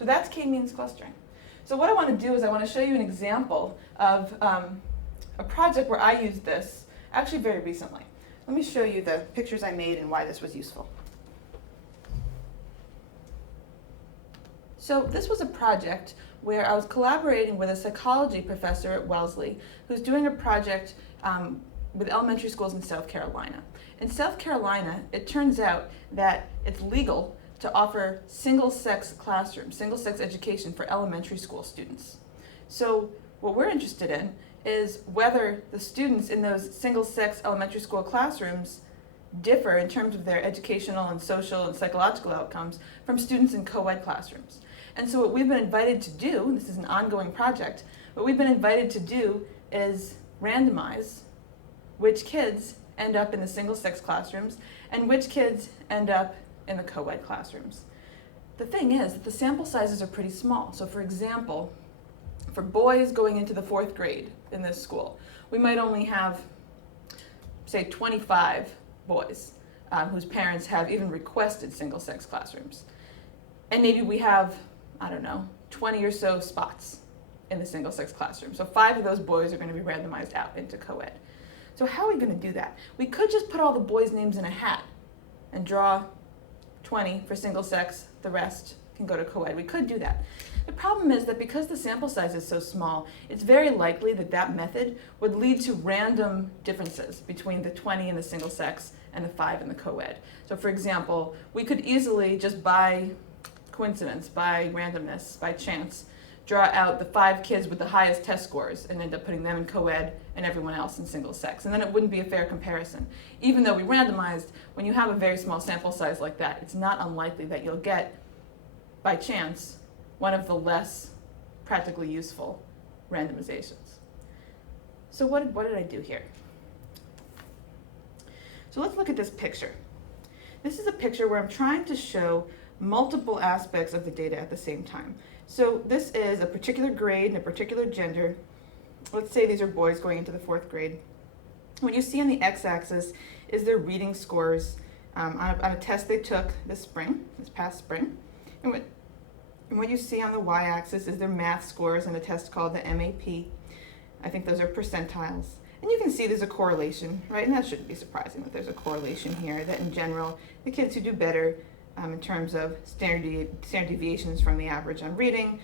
So that's K-means clustering. So what I want to do is I want to show you an example of a project where I used this actually very recently. Let me show you the pictures I made and why this was useful. So this was a project where I was collaborating with a psychology professor at Wellesley who's doing a project with elementary schools in South Carolina. In South Carolina, it turns out that it's legal to offer single-sex classrooms, single-sex education for elementary school students. So what we're interested in is whether the students in those single-sex elementary school classrooms differ in terms of their educational and social and psychological outcomes from students in co-ed classrooms. And so what we've been invited to do, and this is an ongoing project, what we've been invited to do is randomize which kids end up in the single-sex classrooms and which kids end up in the co-ed classrooms. The thing is that the sample sizes are pretty small. So for example, for boys going into the 4th grade in this school, we might only have, say, 25 boys whose parents have even requested single-sex classrooms. And maybe we have, I don't know, 20 or so spots in the single-sex classroom. So 5 of those boys are going to be randomized out into co-ed. So how are we going to do that? We could just put all the boys' names in a hat and draw 20 for single-sex, the rest can go to co-ed. We could do that. The problem is that because the sample size is so small, it's very likely that that method would lead to random differences between the 20 in the single-sex and the 5 in the co-ed. So for example, we could easily just by coincidence, by randomness, by chance, draw out the 5 kids with the highest test scores and end up putting them in co-ed and everyone else in single sex. And then it wouldn't be a fair comparison. Even though we randomized, when you have a very small sample size like that, it's not unlikely that you'll get, by chance, one of the less practically useful randomizations. So what did I do here? So let's look at this picture. This is a picture where I'm trying to show multiple aspects of the data at the same time. So this is a particular grade and a particular gender. Let's say these are boys going into the 4th grade. What you see on the x-axis is their reading scores on a test they took this past spring. And what you see on the y-axis is their math scores on a test called the MAP. I think those are percentiles. And you can see there's a correlation, right? And that shouldn't be surprising that there's a correlation here, that in general, the kids who do better in terms of standard deviations from the average on reading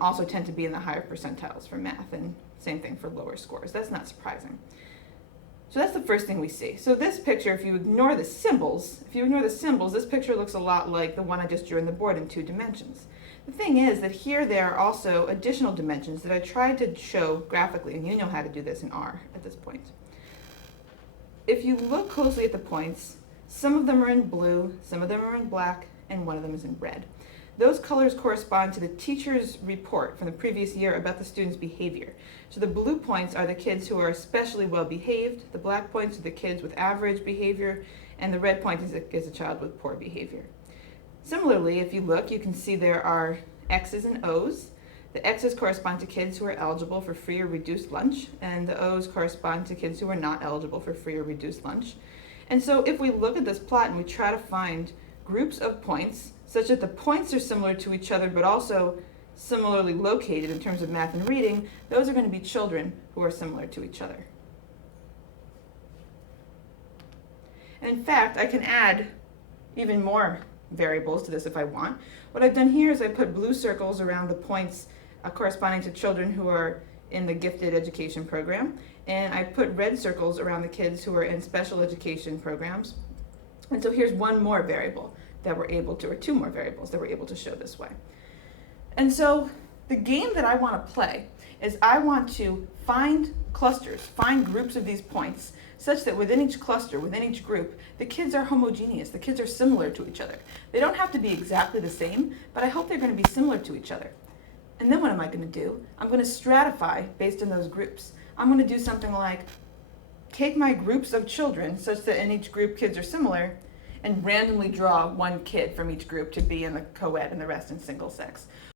also tend to be in the higher percentiles for math, and same thing for lower scores. That's not surprising. So that's the first thing we see. So this picture, if you ignore the symbols, this picture looks a lot like the one I just drew on the board in 2 dimensions. The thing is that here there are also additional dimensions that I tried to show graphically, and you know how to do this in R at this point. If you look closely at the points, some of them are in blue, some of them are in black, and one of them is in red. Those colors correspond to the teacher's report from the previous year about the student's behavior. So the blue points are the kids who are especially well behaved, the black points are the kids with average behavior, and the red point is a child with poor behavior. Similarly, if you look, you can see there are X's and O's. The X's correspond to kids who are eligible for free or reduced lunch, and the O's correspond to kids who are not eligible for free or reduced lunch. And so if we look at this plot and we try to find groups of points such that the points are similar to each other but also similarly located in terms of math and reading, those are going to be children who are similar to each other. And in fact, I can add even more variables to this if I want. What I've done here is I put blue circles around the points corresponding to children who are in the gifted education program, and I put red circles around the kids who are in special education programs. And so here's one more variable that we're able to, or 2 more variables that we're able to show this way. And so the game that I want to play is I want to find clusters, find groups of these points such that within each cluster, within each group, the kids are homogeneous, the kids are similar to each other. They don't have to be exactly the same, but I hope they're going to be similar to each other. And then what am I going to do? I'm going to stratify based on those groups. I'm going to do something like take my groups of children such that in each group kids are similar and randomly draw one kid from each group to be in the co-ed and the rest in single sex.